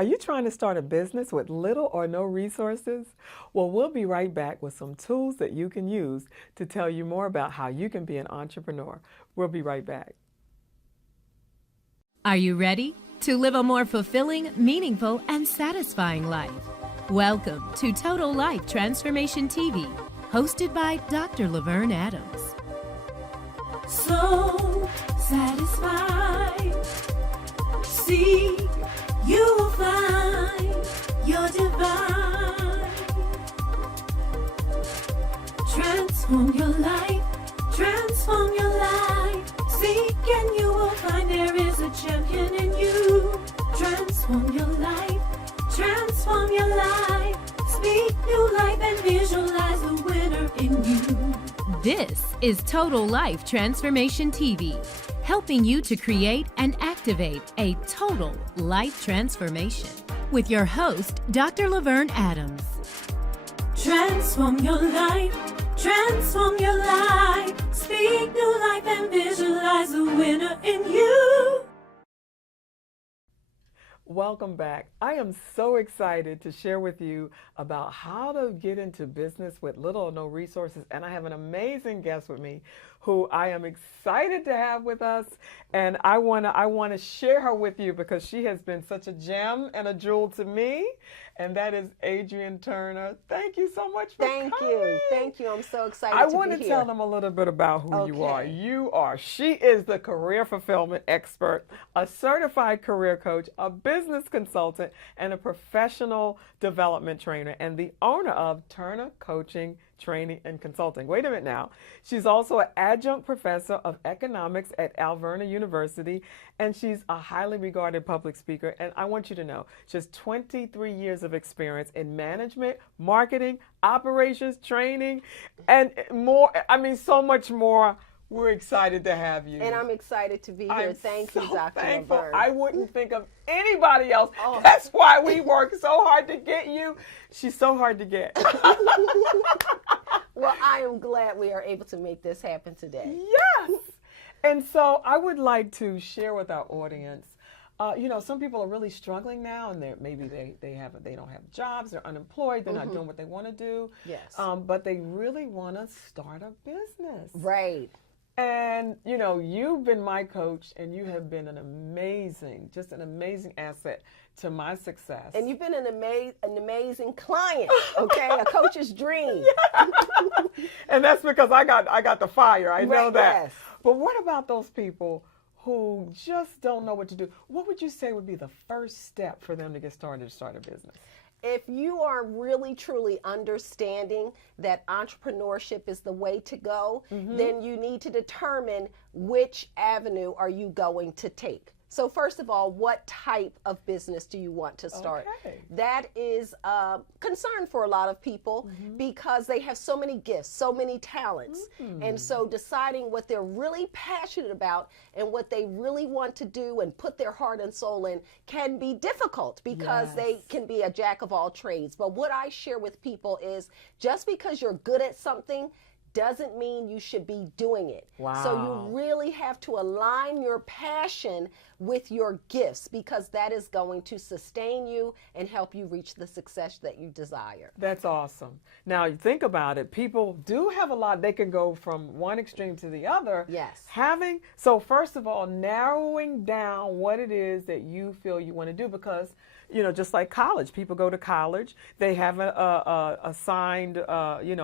Are you trying to start a business with little or no resources? Well, we'll be right back with some tools that you can use to tell you more about how you can be an entrepreneur. We'll be right back. Are you ready to live a more fulfilling, meaningful, and satisfying life? Welcome to Total Life Transformation TV, hosted by Dr. LaVerne Adams. So satisfied, see, you will find your divine. Transform your life, transform your life. Seek and you will find there is a champion in you. Transform your life, transform your life. Speak new life and visualize the winner in you. This is Total Life Transformation TV, helping you to create and activate a total life transformation. With your host, Dr. LaVerne Adams. Transform your life, transform your life. Speak new life and visualize the winner in you. Welcome back. I am so excited to share with you about how to get into business with little or no resources. And I have an amazing guest with me who I am excited to have with us. And I want to share her with you because she has been such a gem and a jewel to me. And that is Adrienne Turner. Thank you so much for coming. Thank you. I'm so excited I to be want here. to tell them a little bit about who you are. She is the career fulfillment expert, a certified career coach, a business consultant, and a professional development trainer, and the owner of Turner Coaching, Training, and Consulting. Wait a minute now. She's also an adjunct professor of economics at LaVerne University, and she's a highly regarded public speaker. And I want you to know, she has 23 years of experience in management, marketing, operations, training, and more. I mean, so much more. We're excited to have you. And I'm excited to be here. Thank you, Dr. LaVerne. I wouldn't think of anybody else. Oh. That's why we work so hard to get you. She's so hard to get. Well, I am glad we are able to make this happen today. Yes. And so I would like to share with our audience, some people are really struggling now, and maybe they don't have jobs, they're unemployed, they're not doing what they want to do. Yes. But they really want to start a business. Right. And, you've been my coach, and you have been an amazing asset to my success. And you've been an amazing client, okay? A coach's dream. Yeah. And that's because I got the fire. I know that. Yes. But what about those people who just don't know what to do? What would you say would be the first step for them to get started to start a business? If you are really, truly understanding that entrepreneurship is the way to go, then you need to determine which avenue are you going to take. So first of all, what type of business do you want to start? Okay. That is a concern for a lot of people because they have so many gifts, so many talents. And so deciding what they're really passionate about and what they really want to do and put their heart and soul in can be difficult because they can be a jack of all trades. But what I share with people is just because you're good at something doesn't mean you should be doing it. Wow. So you really have to align your passion with your gifts because that is going to sustain you and help you reach the success that you desire. That's awesome. Now, you think about it. People do have a lot. They can go from one extreme to the other. Yes. So first of all, narrowing down what it is that you feel you want to do because, just like college, people go to college, they have a assigned,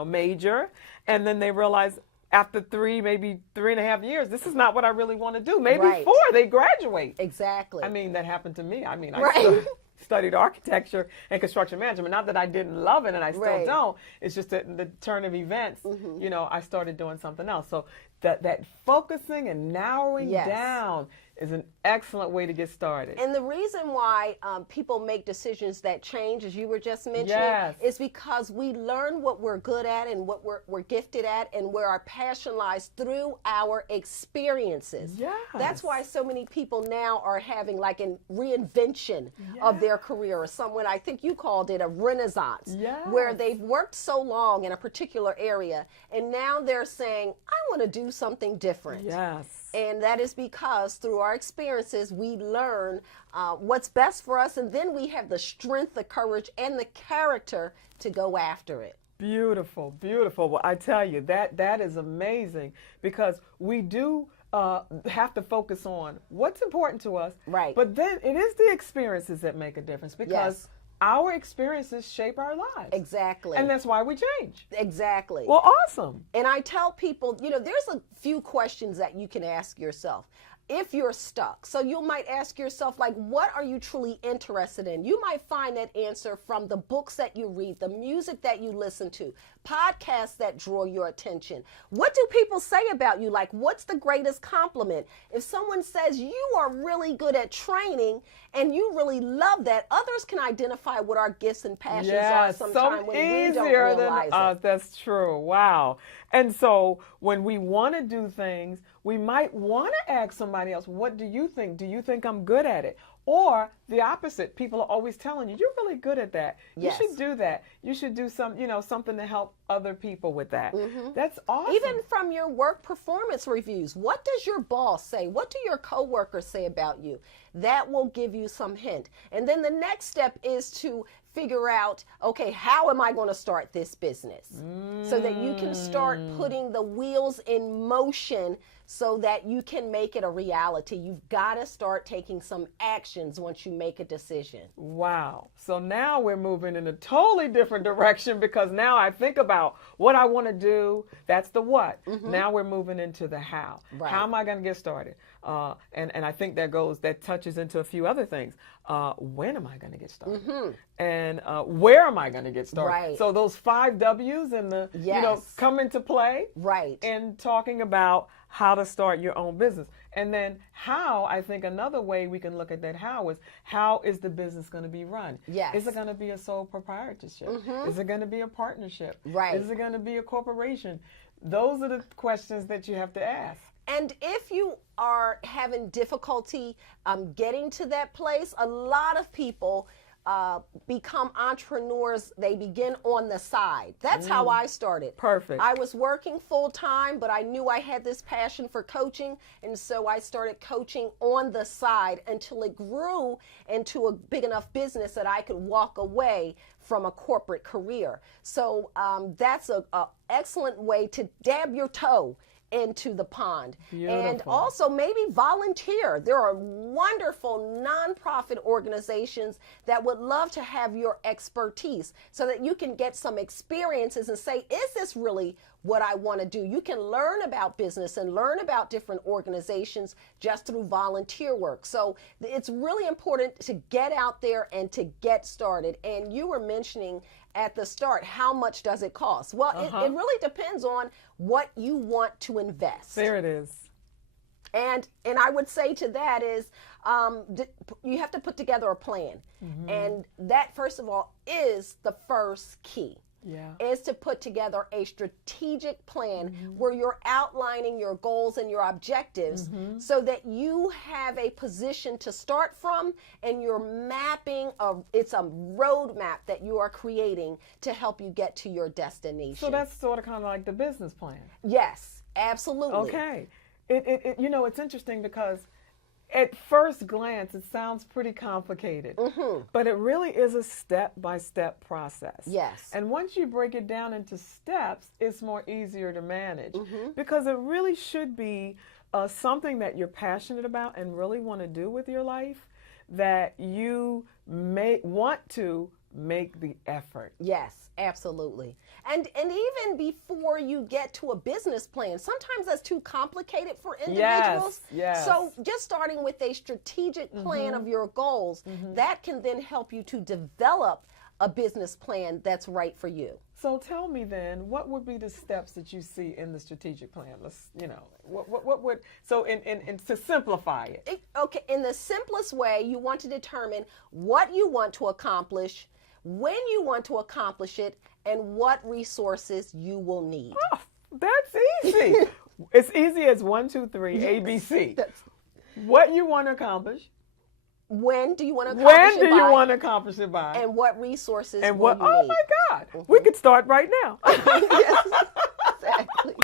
major, and then they realize after maybe 3.5 years, this is not what I really want to do. Maybe 4, they graduate. Exactly. I mean, that happened to me. I studied architecture and construction management. Not that I didn't love it, and I still don't. It's just that in the turn of events, I started doing something else. So that focusing and narrowing down is an excellent way to get started. And the reason why people make decisions that change, as you were just mentioning, is because we learn what we're good at and what we're gifted at and where our passion lies through our experiences. Yes. That's why so many people now are having like a reinvention of their career, or someone, I think you called it a renaissance, where they've worked so long in a particular area and now they're saying, I want to do do something different. Yes. And that is because through our experiences, we learn what's best for us, and then we have the strength, the courage, and the character to go after it. Beautiful, beautiful. Well, I tell you, that is amazing, because we do have to focus on what's important to us. Right. But then it is the experiences that make a difference, because our experiences shape our lives. Exactly. And that's why we change. Exactly. Well, awesome. And I tell people, there's a few questions that you can ask yourself if you're stuck. So you might ask yourself, like, what are you truly interested in? You might find that answer from the books that you read, the music that you listen to, podcasts that draw your attention. What do people say about you? Like, what's the greatest compliment? If someone says you are really good at training and you really love that, others can identify what our gifts and passions are sometimes when we don't realize it. That's true. Wow. And so when we want to do things, we might want to ask somebody else, what do you think? Do you think I'm good at it? Or the opposite. People are always telling you, you're really good at that. Yes. You should do that. You should do something to help other people with that. That's awesome. Even from your work performance reviews, what does your boss say? What do your coworkers say about you? That will give you some hint. And then the next step is to figure out, okay, how am I going to start this business? So that you can start putting the wheels in motion so that you can make it a reality. You've got to start taking some actions once you make a decision. Wow. So now we're moving in a totally different direction, because now I think about what I want to do. That's the what. Now we're moving into the how. Right. How am I going to get started? And I think that touches into a few other things. When am I going to get started? And where am I going to get started? Right. So those 5 W's and come into play. Right. In talking about how to start your own business. And then how, I think another way we can look at that how is the business going to be run? Yes. Is it going to be a sole proprietorship? Is it going to be a partnership? Right. Is it going to be a corporation? Those are the questions that you have to ask. And if you are having difficulty getting to that place, a lot of people become entrepreneurs. They begin on the side. That's how I started. Perfect. I was working full time, but I knew I had this passion for coaching, and so I started coaching on the side until it grew into a big enough business that I could walk away from a corporate career. So that's an excellent way to dab your toe into the pond. Beautiful. And also maybe volunteer. There are wonderful nonprofit organizations that would love to have your expertise so that you can get some experiences and say, is this really what I want to do? You can learn about business and learn about different organizations just through volunteer work. So it's really important to get out there and to get started. And you were mentioning at the start, how much does it cost? Well, it really depends on what you want to invest. There it is. And I would say to that is you have to put together a plan. And that, first of all, is the first key. Is to put together a strategic plan where you're outlining your goals and your objectives so that you have a position to start from, and you're mapping, it's a roadmap that you are creating to help you get to your destination. So that's sort of kind of like the business plan. Yes, absolutely. Okay. It's interesting because at first glance, it sounds pretty complicated, but it really is a step-by-step process. Yes. And once you break it down into steps, it's more easier to manage because it really should be something that you're passionate about and really want to do with your life, that you may want to make the effort. Yes, absolutely. And even before you get to a business plan, sometimes that's too complicated for individuals. Yes. So just starting with a strategic plan of your goals, that can then help you to develop a business plan that's right for you. So tell me then, what would be the steps that you see in the strategic plan? What would, so in to simplify it. Okay, in the simplest way, you want to determine what you want to accomplish, when you want to accomplish it, and what resources you will need. Oh, that's easy. It's easy as 1, 2, 3, ABC. What you want to accomplish. When do you want to accomplish it by? When do you want to accomplish it by? And what resources and will what, you oh need? my God. We could start right now. Yes, exactly.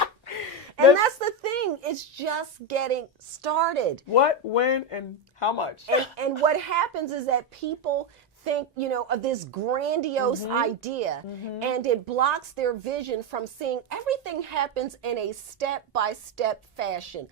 And that's the thing. beginning. It's just getting started. What, when, and how much? And what happens is that people think, of this grandiose idea, and it blocks their vision from seeing everything happens in a step-by-step fashion.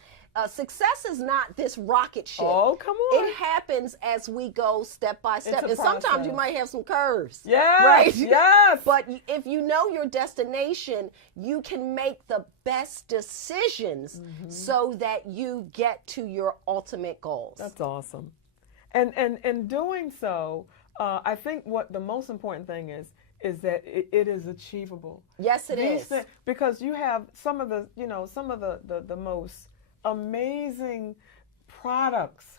Success is not this rocket ship. Oh, come on. It happens as we go step by step. It's a And sometimes process. you might have some curves. Yes, Right? yes. But if you know your destination, you can make the best decisions so that you get to your ultimate goals. That's awesome. And doing so, I think what the most important thing is that it is achievable. Yes, it is. Because you have some of the most amazing products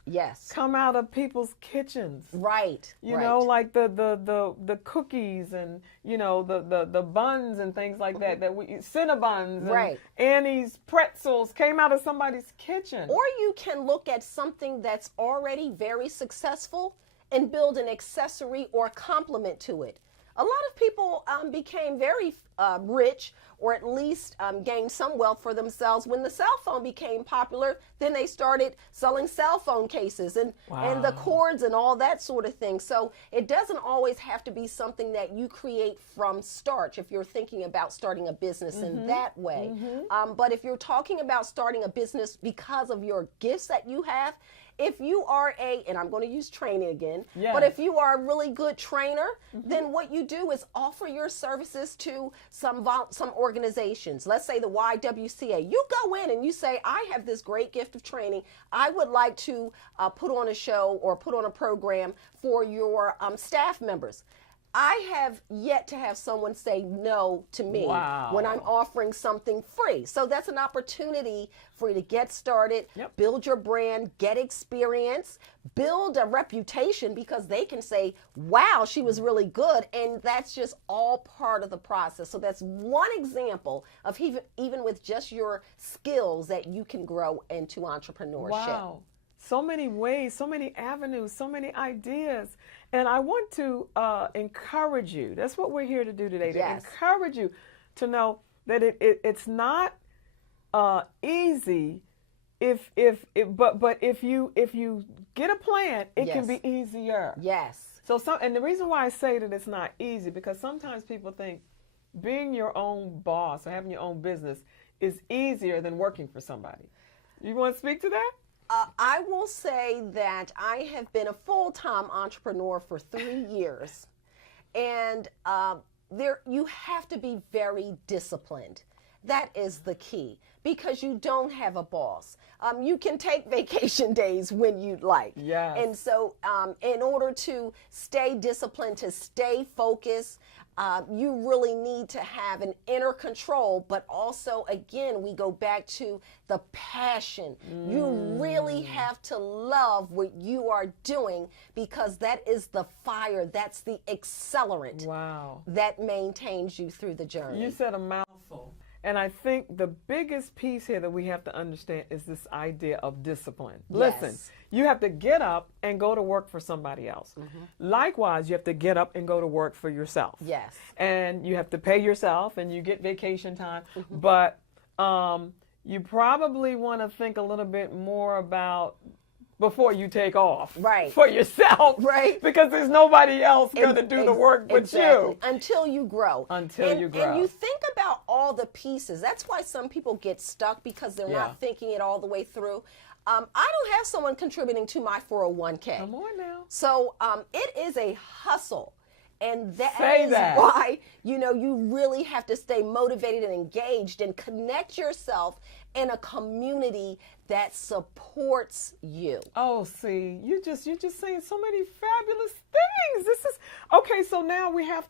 come out of people's kitchens. Right. You know, like the cookies and the buns and things like that we Cinnabons and Annie's pretzels came out of somebody's kitchen. Or you can look at something that's already very successful and build an accessory or complement to it. A lot of people became very rich, or at least gained some wealth for themselves when the cell phone became popular. Then they started selling cell phone cases and the cords and all that sort of thing. So it doesn't always have to be something that you create from start if you're thinking about starting a business in that way. But if you're talking about starting a business because of your gifts that you have, if you are and I'm going to use training again, but if you are a really good trainer, then what you do is offer your services to some organizations. Let's say the YWCA. You go in and you say, I have this great gift of training. I would like to put on a show or put on a program for your staff members. I have yet to have someone say no to me when I'm offering something free. So that's an opportunity for you to get started, build your brand, get experience, build a reputation, because they can say, wow, she was really good. And that's just all part of the process. So that's one example of even with just your skills that you can grow into entrepreneurship. Wow. So many ways, so many avenues, so many ideas. And I want to encourage you. That's what we're here to do today, to encourage you to know that it's not easy but if you get a plan, it can be easier. Yes. And the reason why I say that it's not easy, because sometimes people think being your own boss or having your own business is easier than working for somebody. You want to speak to that? I will say that I have been a full-time entrepreneur for 3 years, and you have to be very disciplined. That is the key, because you don't have a boss. You can take vacation days when you'd like. Yes. And so in order to stay disciplined, to stay focused, you really need to have an inner control, but also, again, we go back to the passion. You really have to love what you are doing, because that is the fire, that's the accelerant that maintains you through the journey. You said a mouthful. And I think the biggest piece here that we have to understand is this idea of discipline. Listen, you have to get up and go to work for somebody else. Likewise, you have to get up and go to work for yourself. Yes. And you have to pay yourself, and you get vacation time. But you probably want to think a little bit more about before you take off for yourself, because there's nobody else going to do the work but you. Until you grow. And you think about all the pieces. That's why some people get stuck, because they're not thinking it all the way through. I don't have someone contributing to my 401k. Come on now. So it is a hustle. And that is why, you really have to stay motivated and engaged and connect yourself in a community that supports you. Oh, see, you're just saying so many fabulous things. This is okay. So now we have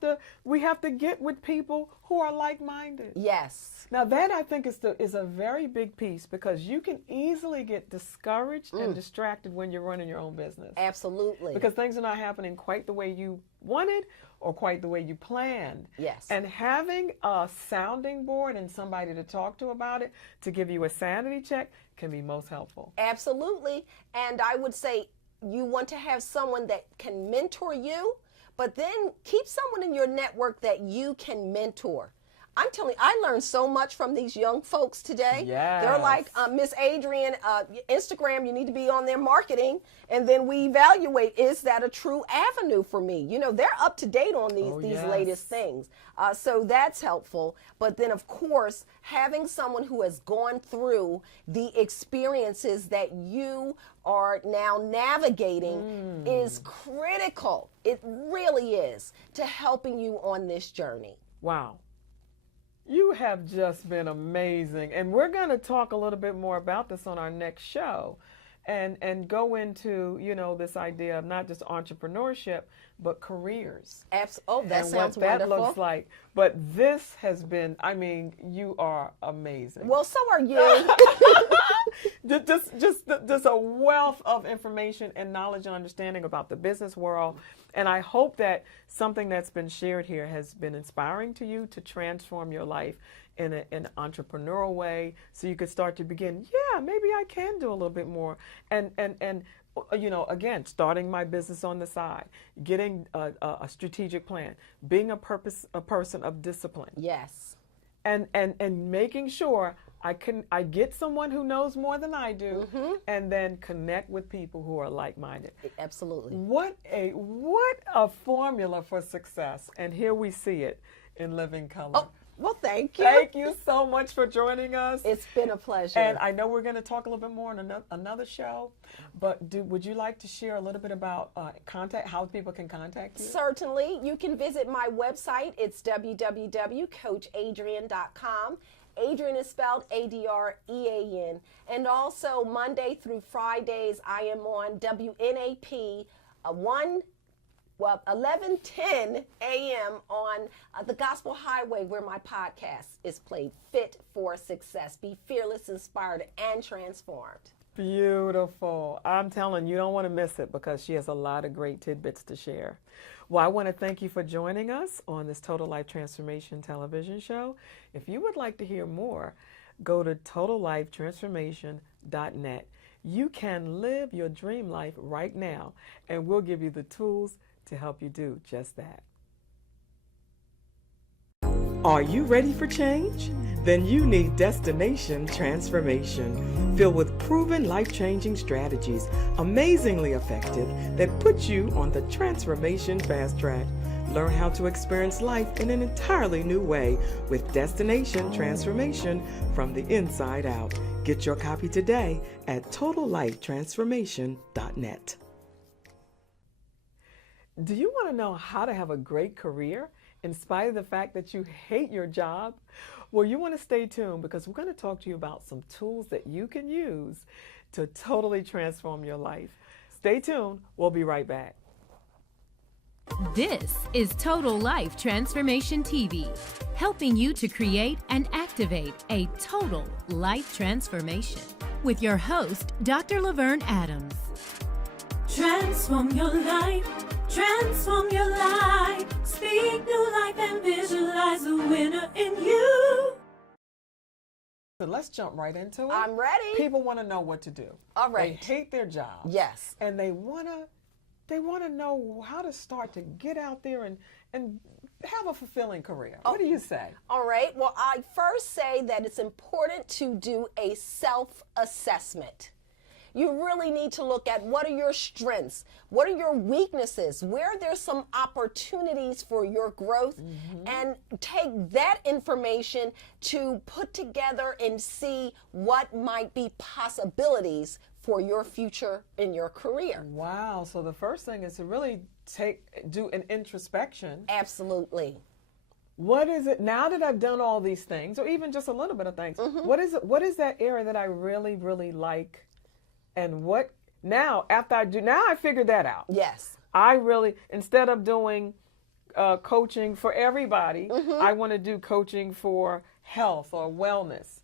to get with people who are like-minded. Yes. Now that, I think, is a very big piece, because you can easily get discouraged and distracted when you're running your own business. Absolutely. Because things are not happening quite the way you wanted or quite the way you planned. Yes. And having a sounding board and somebody to talk to about it, to give you a sanity check, can be most helpful. Absolutely. And I would say you want to have someone that can mentor you, but then keep someone in your network that you can mentor. I'm telling you, I learned so much from these young folks today. Yes. They're like, Miss Adrienne, Instagram, you need to be on their marketing. And then we evaluate, is that a true avenue for me? You know, they're up to date on these yes. latest things. So that's helpful. But then, of course, having someone who has gone through the experiences that you are now navigating is critical. It really is, to helping you on this journey. Wow. You have just been amazing. And we're going to talk a little bit more about this on our next show and go into, you know, this idea of not just entrepreneurship, but careers. Oh, that sounds what that wonderful. looks like. But this has been, I mean, you are amazing. Well, so are you. just a wealth of information and knowledge and understanding about the business world. And I hope that something that's been shared here has been inspiring to you to transform your life in an entrepreneurial way, so you could start to begin, maybe I can do a little bit more. And you know, again, starting my business on the side, getting a strategic plan, being a person of discipline. Yes. And making sure I get someone who knows more than I do, and then connect with people who are like-minded. Absolutely. What a formula for success. And here we see it in living color. Oh, well, thank you. Thank you so much for joining us. It's been a pleasure. And I know we're going to talk a little bit more on another show, but would you like to share a little bit about how people can contact you? Certainly. You can visit my website. It's www.coachadrienne.com. Adrienne is spelled Adrean. And also Monday through Fridays, I am on WNAP 11:10 a.m. on the Gospel Highway, where my podcast is played, Fit for Success. Be fearless, inspired, and transformed. Beautiful. I'm telling you, don't want to miss it, because she has a lot of great tidbits to share. Well, I want to thank you for joining us on this Total Life Transformation television show. If you would like to hear more, go to totallifetransformation.net. You can live your dream life right now, and we'll give you the tools to help you do just that. Are you ready for change? Then you need Destination Transformation, filled with proven life-changing strategies, amazingly effective, that put you on the transformation fast track. Learn how to experience life in an entirely new way with Destination Transformation from the inside out. Get your copy today at totallifetransformation.net. Do you want to know how to have a great career in spite of the fact that you hate your job? Well, you want to stay tuned, because we're going to talk to you about some tools that you can use to totally transform your life. Stay tuned. We'll be right back. This is Total Life Transformation TV, helping you to create and activate a total life transformation with your host, Dr. LaVerne Adams. Transform your life. Transform your life. Speak new life and visualize a winner in you. So let's jump right into it. I'm ready. People want to know what to do. All right. They hate their job. Yes. And they want to know how to start to get out there and have a fulfilling career. What do you say? All right. Well, I first say that it's important to do a self-assessment. You really need to look at, what are your strengths? What are your weaknesses? Where there's some opportunities for your growth, and take that information to put together and see what might be possibilities for your future in your career. Wow. So the first thing is to really do an introspection. Absolutely. What is it, now that I've done all these things, or even just a little bit of things, what is that area that I really, really like? And now I figured that out. Yes. I really, instead of doing coaching for everybody, I want to do coaching for health or wellness.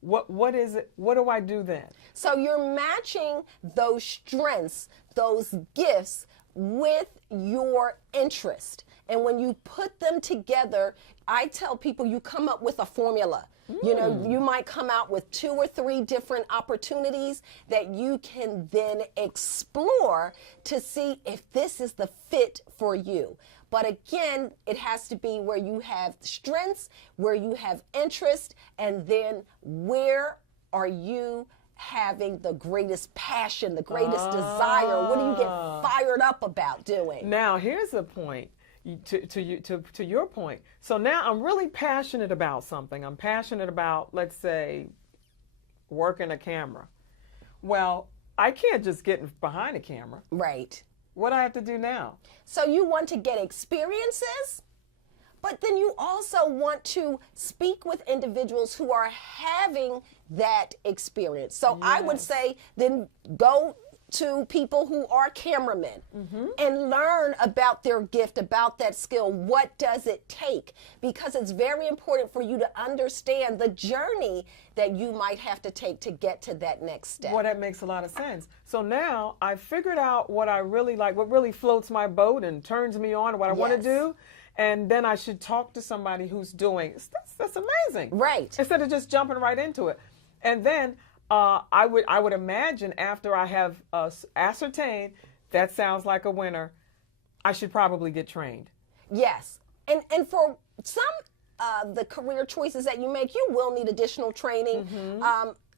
What is it? What do I do then? So you're matching those strengths, those gifts, with your interest. And when you put them together, I tell people, you come up with a formula. You know, you might come out with 2 or 3 different opportunities that you can then explore to see if this is the fit for you. But again, it has to be where you have strengths, where you have interest, and then where are you having the greatest passion, the greatest desire? What do you get fired up about doing? Now, here's a point. To your point. So now I'm really passionate about something. I'm passionate about, let's say, working a camera. Well, I can't just get behind a camera. Right. What do I have to do now? So you want to get experiences, but then you also want to speak with individuals who are having that experience. So I would say then go to people who are cameramen and learn about their gift, about that skill. What does it take? Because it's very important for you to understand the journey that you might have to take to get to that next step. Well, that makes a lot of sense. So now I figured out what I really like, what really floats my boat and turns me on, what I want to do. And then I should talk to somebody who's doing, that's amazing. Right. Instead of just jumping right into it. And then I would imagine after I have ascertained that sounds like a winner, I should probably get trained. Yes. And for some of the career choices that you make, you will need additional training.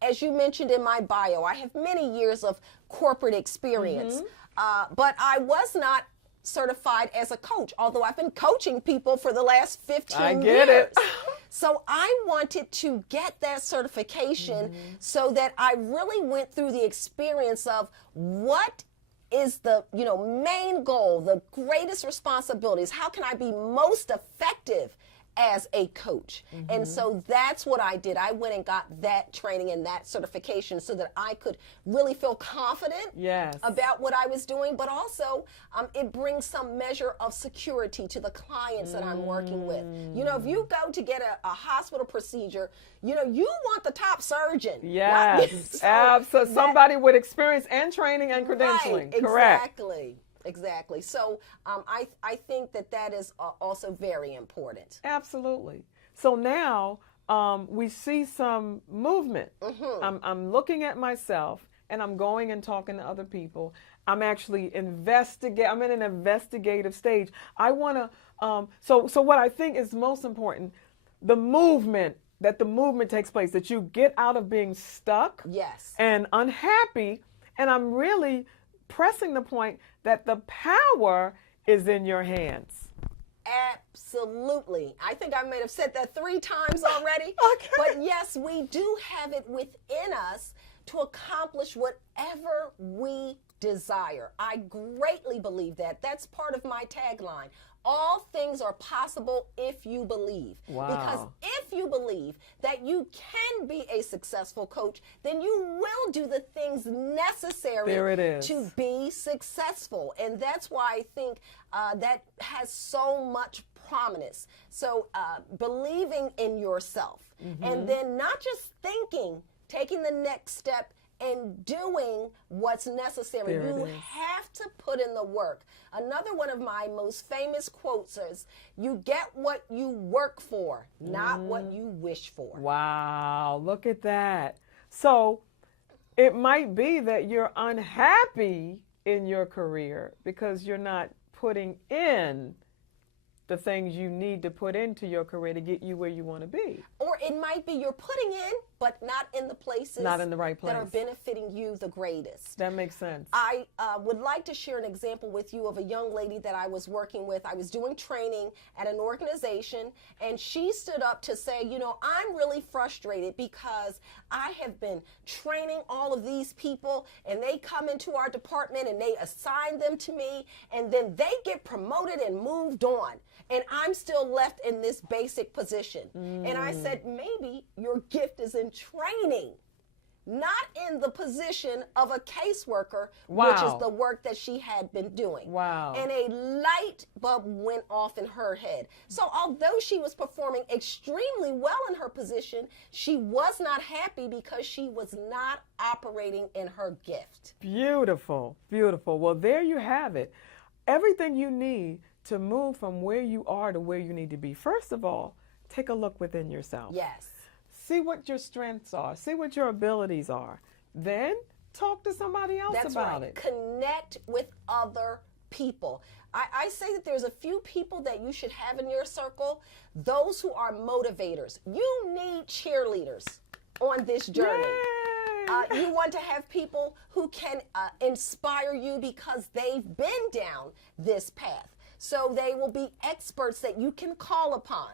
As you mentioned in my bio, I have many years of corporate experience, but I was not certified as a coach, although I've been coaching people for the last 15 years. I get it. So I wanted to get that certification so that I really went through the experience of what is the main goal, the greatest responsibilities. How can I be most effective as a coach? And so that's what I did. I went and got that training and that certification so that I could really feel confident about what I was doing, but also it brings some measure of security to the clients that I'm working with. If you go to get a hospital procedure, you want the top surgein. Yes, absolutely. Somebody with experience and training and credentialing. Right, correct. Exactly. So I think that is also very important. Absolutely. So now we see some movement. I'm looking at myself and I'm going and talking to other people. I'm actually I'm in an investigative stage. I want to, so what I think is most important, the movement takes place, that you get out of being stuck and unhappy. And I'm really pressing the point that the power is in your hands. Absolutely. I think I may have said that 3 times already. But yes, we do have it within us to accomplish whatever we desire. I greatly believe that. That's part of my tagline. All things are possible if you believe. Wow. Because if you believe that you can be a successful coach, then you will do the things necessary to be successful. And that's why I think that has so much prominence. So believing in yourself, and then not just thinking, taking the next step and doing what's necessary. You have to put in the work. Another one of my most famous quotes is, you get what you work for, not what you wish for. Wow, look at that. So it might be that you're unhappy in your career because you're not putting in the things you need to put into your career to get you where you want to be. Or it might be you're putting in, but not in the places, not in the right place, that are benefiting you the greatest. That makes sense. I would like to share an example with you of a young lady that I was working with. I was doing training at an organization, and she stood up to say, I'm really frustrated because I have been training all of these people, and they come into our department and they assign them to me, and then they get promoted and moved on. And I'm still left in this basic position. And I said, maybe your gift is in training, not in the position of a caseworker, which is the work that she had been doing. Wow. And a light bulb went off in her head. So although she was performing extremely well in her position, she was not happy because she was not operating in her gift. Beautiful, beautiful. Well, there you have it. Everything you need to move from where you are to where you need to be. First of all, take a look within yourself. Yes. See what your strengths are. See what your abilities are. Then talk to somebody else about it. Connect with other people. I say that there's a few people that you should have in your circle, those who are motivators. You need cheerleaders on this journey. You want to have people who can inspire you because they've been down this path. So they will be experts that you can call upon.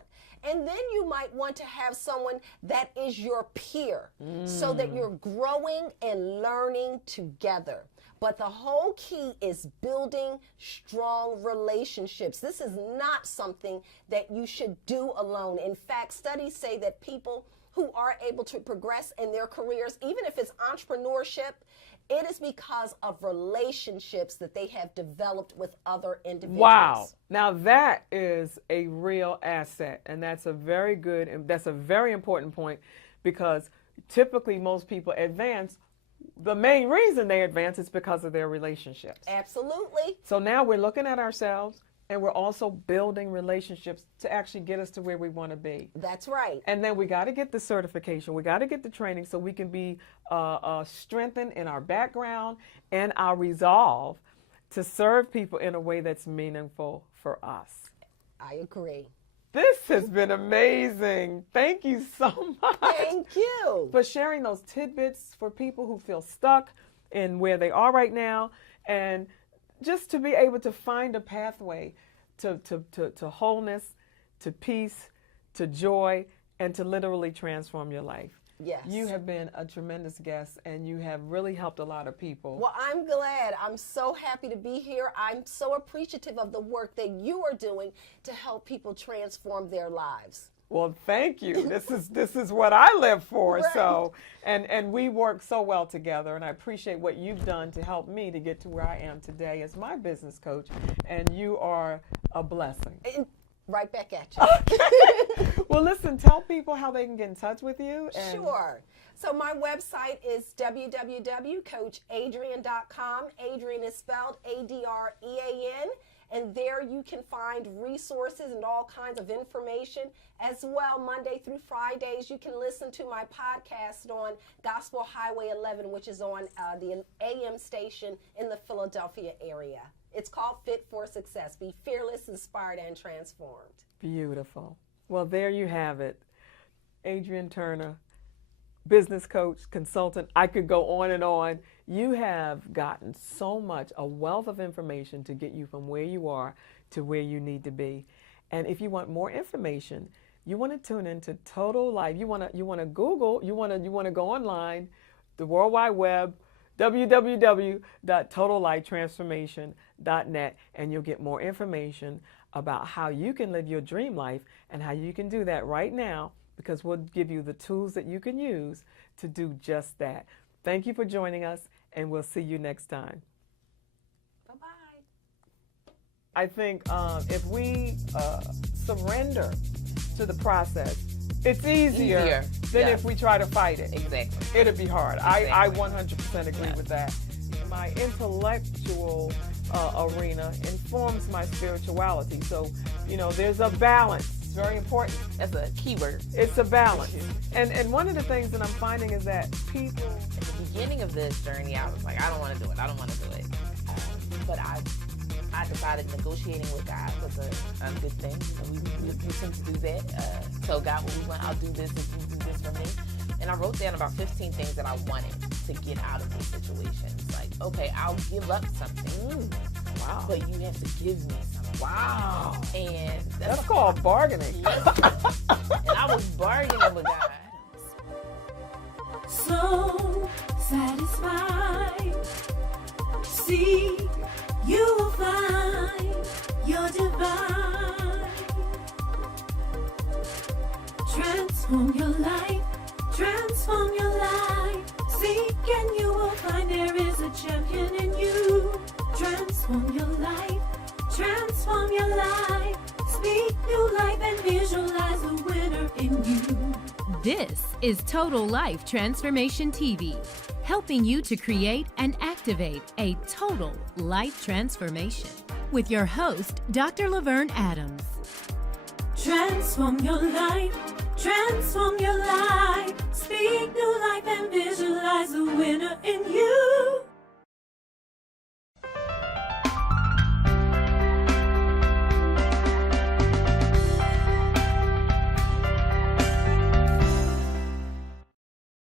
And then you might want to have someone that is your peer so that you're growing and learning together. But the whole key is building strong relationships. This is not something that you should do alone. In fact, studies say that people who are able to progress in their careers, even if it's entrepreneurship, it is because of relationships that they have developed with other individuals. Wow. Now that is a real asset, and that's a very good, and that's a very important point, because typically most people advance. The main reason they advance is because of their relationships. Absolutely. So now we're looking at ourselves, and we're also building relationships to actually get us to where we want to be. That's right. And then we got to get the certification. We got to get the training so we can be strengthened in our background and our resolve to serve people in a way that's meaningful for us. I agree. This has been amazing. Thank you so much. Thank you. For sharing those tidbits for people who feel stuck in where they are right now, and just to be able to find a pathway to wholeness, to peace, to joy, and to literally transform your life. Yes. You have been a tremendous guest, and you have really helped a lot of people. Well, I'm glad. I'm so happy to be here. I'm so appreciative of the work that you are doing to help people transform their lives. Well, thank you. This is what I live for. Right. So, and we work so well together, and I appreciate what you've done to help me to get to where I am today as my business coach, and you are a blessing. And right back at you. Okay. Well, listen, tell people how they can get in touch with you. Sure. So my website is www.coachadrian.com. Adrian is spelled A-D-R-E-A-N. And there you can find resources and all kinds of information. As well, Monday through Fridays, you can listen to my podcast on Gospel Highway 11, which is on the AM station in the Philadelphia area. It's called Fit for Success. Be fearless, inspired, and transformed. Beautiful. Well, there you have it. Adrian Turner, business coach, consultant. I could go on and on. You have gotten so much, a wealth of information to get you from where you are to where you need to be. And if you want more information, you want to tune into Total Life. You want to Google, you want to go online, the World Wide Web, www.totallifetransformation.net, and you'll get more information about how you can live your dream life and how you can do that right now, because we'll give you the tools that you can use to do just that. Thank you for joining us, and we'll see you next time. Bye-bye. I think if we surrender to the process, it's easier than if we try to fight it. Exactly. It'll be hard. Exactly. I 100% agree with that. My intellectual arena informs my spirituality. So, there's a balance. It's very important. That's a key word. It's a balance. And one of the things that I'm finding is that people... At the beginning of this journey, I was like, I don't want to do it. But I decided negotiating with God was a good thing. And we tend to do that. Tell God what we want. I'll do this if you do this for me. And I wrote down about 15 things that I wanted to get out of these situations. Like, okay, I'll give up something. Wow. But you have to give me something. Wow. And That's called bargaining. And I was bargaining with God. So satisfied. See, you will find your divine. Transform your life. Transform your life. Seek and you will find there is a champion in you. Transform your life. Transform your life. Speak new life and visualize the winner in you. This is Total Life Transformation TV, helping you to create and activate a total life transformation. With your host, Dr. LaVerne Adams. Transform your life. Transform your life. Speak new life and visualize the winner in